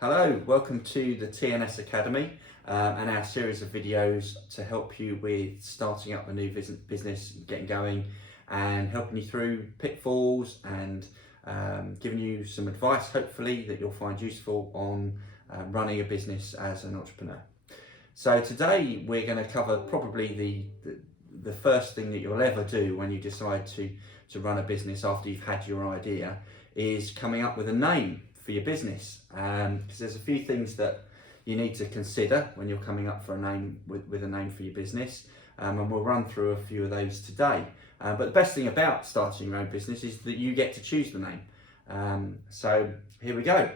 Hello, welcome to the TNS Academy and our series of videos to help you with starting up a new business, getting going, and helping you through pitfalls and giving you some advice, hopefully, that you'll find useful on running a business as an entrepreneur. So today we're going to cover probably the first thing that you'll ever do when you decide to run a business after you've had your idea is coming up with a name for your business, because there's a few things that you need to consider when you're coming up for a name with a name for your business, and we'll run through a few of those today. But the best thing about starting your own business is that you get to choose the name. So here we go.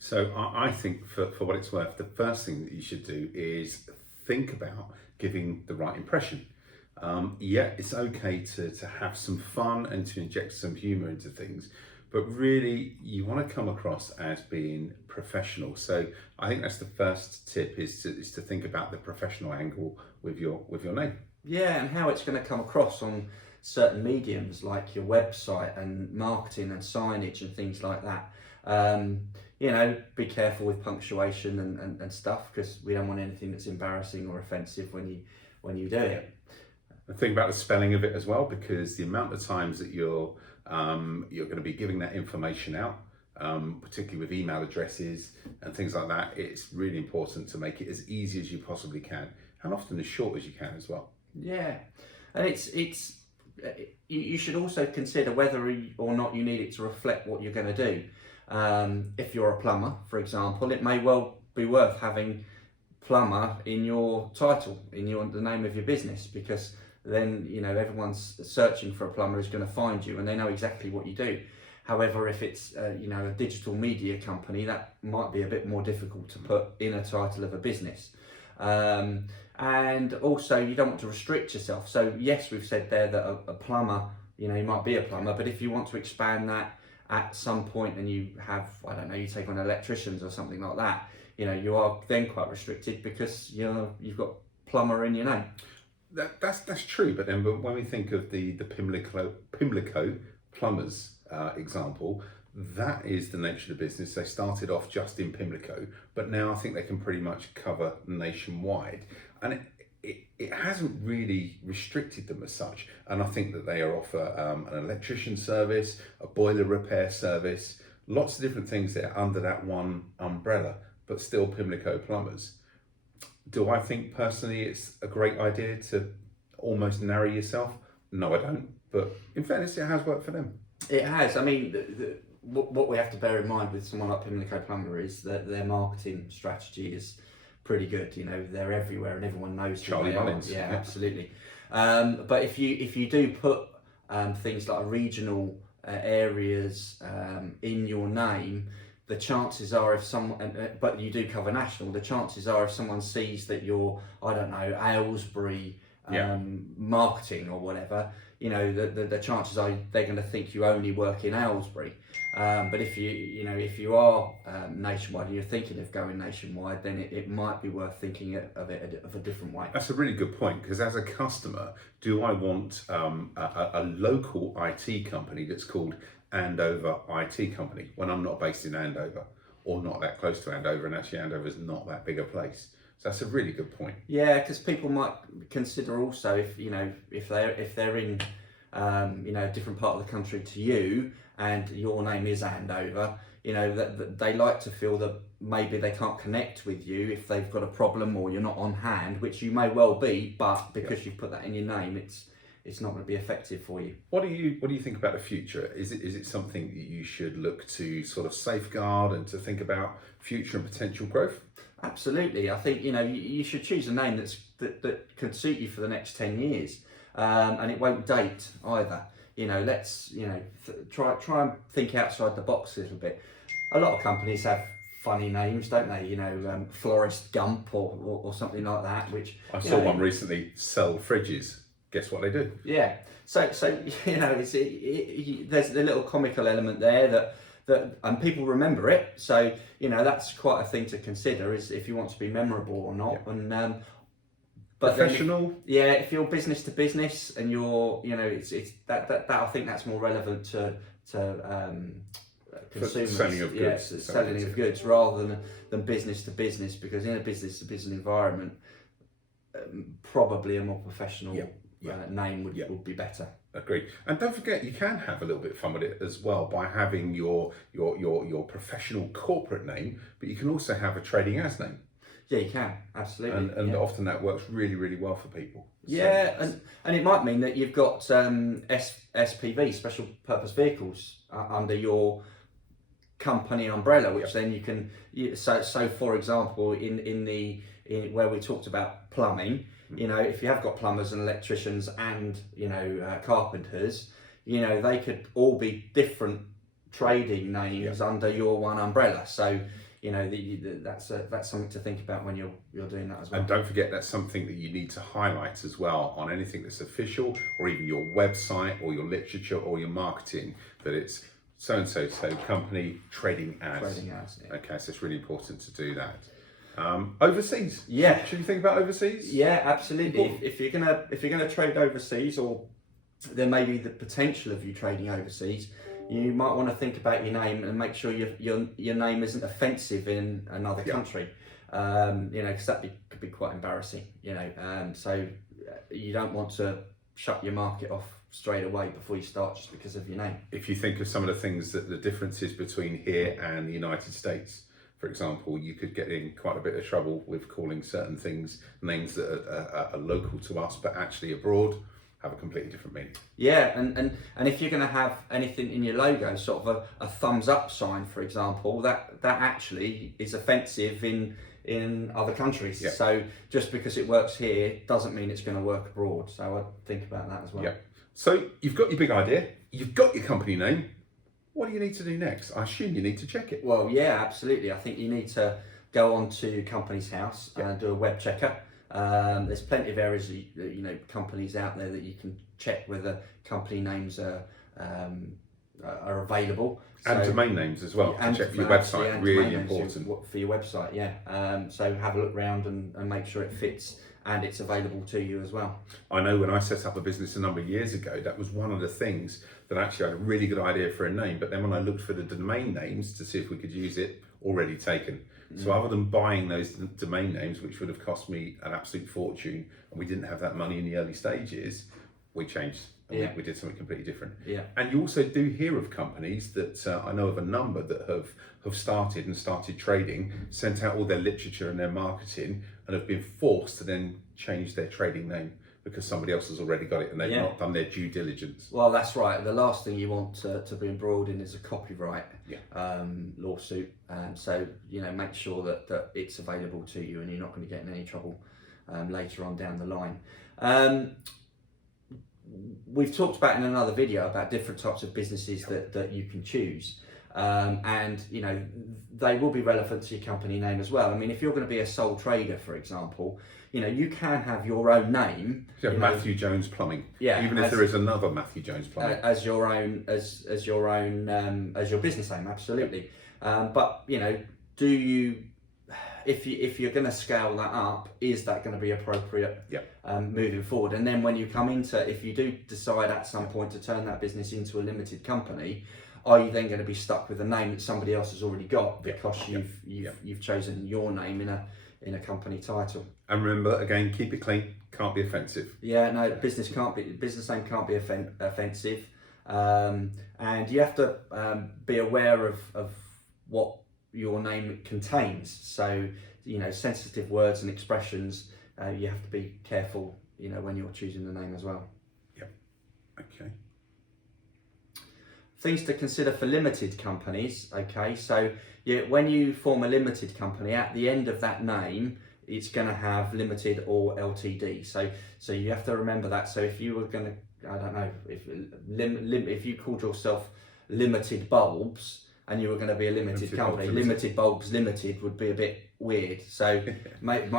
So I think for what it's worth, the first thing that you should do is think about giving the right impression. Yeah, it's okay to have some fun and to inject some humor into things, but really you want to come across as being professional. So I think that's the first tip, is to think about the professional angle with your name. Yeah, and how it's going to come across on certain mediums like your website and marketing and signage and things like that. Be careful with punctuation and stuff, because we don't want anything that's embarrassing or offensive when you do it. And think about the spelling of it as well, because the amount of times that you're going to be giving that information out, particularly with email addresses and things like that, it's really important to make it as easy as you possibly can, and often as short as you can as well. Yeah, and you should also consider whether or not you need it to reflect what you're going to do. If you're a plumber, for example, it may well be worth having plumber in your title, in the name of your business, because then everyone's searching for a plumber is going to find you and they know exactly what you do. However, if it's a digital media company, that might be a bit more difficult to put in a title of a business. And also, you don't want to restrict yourself. So yes, we've said there that a plumber, you might be a plumber, but if you want to expand that at some point and you have, you take on electricians or something like that, you are then quite restricted because you've got plumber in your name. That's true, but when we think of the Pimlico plumbers example, that is the nature of the business. They started off just in Pimlico, but now I think they can pretty much cover nationwide, and it hasn't really restricted them as such. And I think that they offer an electrician service, a boiler repair service, lots of different things that are under that one umbrella, but still Pimlico plumbers. Do I think personally it's a great idea to almost narrow yourself? No, I don't. But in fairness, it has worked for them. It has. I mean, what we have to bear in mind with someone like Pimlico Plumber is that their marketing strategy is pretty good. They're everywhere and everyone knows who Charlie they are. Mullins. Yeah, absolutely. But if you do put things like regional areas in your name, the chances are, if someone, but you do cover national, the chances are if someone sees that you're, Aylesbury marketing or whatever, the chances are they're going to think you only work in Aylesbury. But if you are nationwide and you're thinking of going nationwide, then it might be worth thinking of it of a different way. That's a really good point, because as a customer, do I want a local IT company that's called Andover IT company when I'm not based in Andover, or not that close to Andover, and actually Andover is not that big a place? So that's a really good point. Yeah, because people might consider also if they're in a different part of the country to you and your name is Andover, that they like to feel that maybe they can't connect with you if they've got a problem or you're not on hand, which you may well be, but because you've put that in your name, it's not going to be effective for you. What do you think about the future? Is it something that you should look to sort of safeguard and to think about future and potential growth? Absolutely. I think you should choose a name that could suit you for the next 10 years, and it won't date either. Let's try and think outside the box a little bit. A lot of companies have funny names, don't they? Florist Gump or something like that. Which I saw one recently, sell fridges. Guess what they do? Yeah. So there's the little comical element there that and people remember it. So that's quite a thing to consider, is if you want to be memorable or not. Yeah. And but professional. If you're business to business and you're it's that I think that's more relevant to consumers, selling of goods, selling of goods rather than business to business, because in a business to business environment, probably a more professional name would be better. Agreed. And don't forget, you can have a little bit of fun with it as well by having your professional corporate name, but you can also have a trading as name. Yeah, you can, absolutely. And often that works really, really well for people. Yeah, and it might mean that you've got SPV, special purpose vehicles, under your company umbrella, which then you can. So for example, in where we talked about plumbing, if you have got plumbers and electricians and carpenters, they could all be different trading names under your one umbrella. So that's something to think about when you're doing that as well. And don't forget, that's something that you need to highlight as well on anything that's official, or even your website or your literature or your marketing, that it's so company trading as. Trading as. Yeah. Okay, so it's really important to do that. Overseas. Yeah. Should you think about overseas? Yeah, absolutely. If you're gonna trade overseas, or there may be the potential of you trading overseas, you might want to think about your name and make sure your name isn't offensive in another country. Because that could be quite embarrassing. So you don't want to shut your market off straight away before you start just because of your name. If you think of some of the things that the differences between here and the United States, for example, you could get in quite a bit of trouble with calling certain things names that are local to us, but actually abroad have a completely different meaning. Yeah, and if you're going to have anything in your logo, sort of a thumbs up sign, for example, that actually is offensive in other countries. Yeah. So just because it works here doesn't mean it's going to work abroad. So I'd think about that as well. Yeah. So you've got your big idea, you've got your company name. What do you need to do next? I assume you need to check it. Well, yeah, absolutely. I think you need to go on to Companies House and do a web checker. There's plenty of areas, companies out there that you can check whether company names are available. And domain names as well. And check for your website. Really important for your website. Yeah. So have a look around and make sure it fits and it's available to you as well. I know when I set up a business a number of years ago, that was one of the things that actually I had a really good idea for a name. But then when I looked for the domain names to see if we could use it, already taken. So other than buying those domain names, which would have cost me an absolute fortune, and we didn't have that money in the early stages, we changed. And we did something completely different. Yeah. And you also do hear of companies that I know of a number that have started trading, sent out all their literature and their marketing, and have been forced to then change their trading name because somebody else has already got it and they've not done their due diligence. Well, that's right. The last thing you want to be embroiled in is a copyright lawsuit. So make sure that it's available to you and you're not going to get in any trouble later on down the line. We've talked about in another video about different types of businesses that you can choose. And they will be relevant to your company name as well. I mean, if you're going to be a sole trader, for example, you can have your own name. So Matthew Jones Plumbing. Yeah. Even if there is another Matthew Jones Plumbing. As your own as your business name, absolutely. But do you? If you're going to scale that up, is that going to be appropriate moving forward? And then when you come if you do decide at some point to turn that business into a limited company, are you then going to be stuck with a name that somebody else has already got because you've chosen your name in a company title? And remember, again, keep it clean. Can't be offensive. Yeah, no, business name can't be offensive, and you have to be aware of what your name contains. So sensitive words and expressions, you have to be careful when you're choosing the name as well. Yep. Okay. Things to consider for limited companies. Okay, so when you form a limited company, at the end of that name it's going to have limited or LTD. So you have to remember that. So if you were going to, I don't know, if you called yourself Limited Bulbs and you were going to be a limited company, Limited Bulbs Limited would be a bit weird. So it might be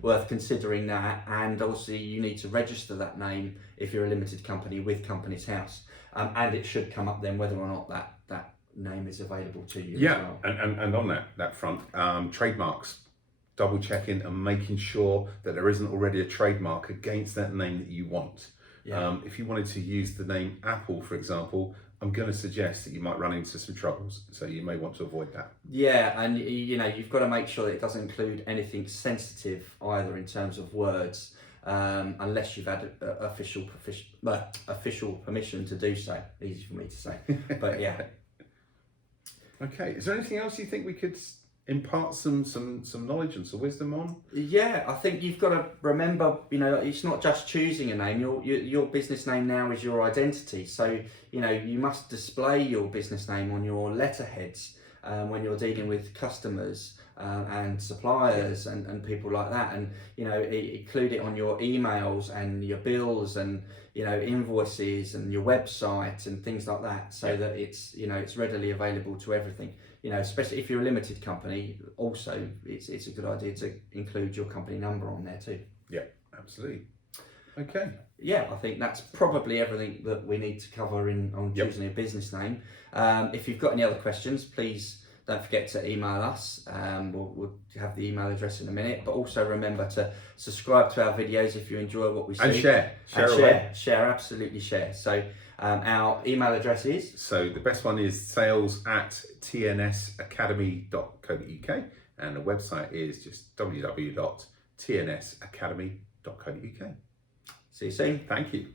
worth considering that. And also you need to register that name if you're a limited company with Companies House. And it should come up then whether or not that name is available to you. Yeah, as well. and on that front, trademarks, double checking and making sure that there isn't already a trademark against that name that you want. Yeah. If you wanted to use the name Apple, for example, I'm going to suggest that you might run into some troubles, so you may want to avoid that. Yeah, and you've got to make sure that it doesn't include anything sensitive either in terms of words, unless you've had official permission to do so. Easy for me to say, but yeah. Okay, is there anything else you think we could impart some knowledge and some wisdom on? Yeah, I think you've got to remember, it's not just choosing a name. Your business name now is your identity. So, you must display your business name on your letterheads when you're dealing with customers and suppliers and people like that. And, include it on your emails and your bills and, invoices and your website and things like that, so that it's readily available to everything. Especially if you're a limited company, also it's a good idea to include your company number on there too. Yeah, absolutely. Okay. Yeah, I think that's probably everything that we need to cover on choosing a business name. If you've got any other questions, please don't forget to email us. We'll have the email address in a minute, but also remember to subscribe to our videos if you enjoy what we see. And share. Absolutely share. So our email address is? So the best one is sales@tnsacademy.co.uk, and the website is just www.tnsacademy.co.uk. See you soon. Thank you.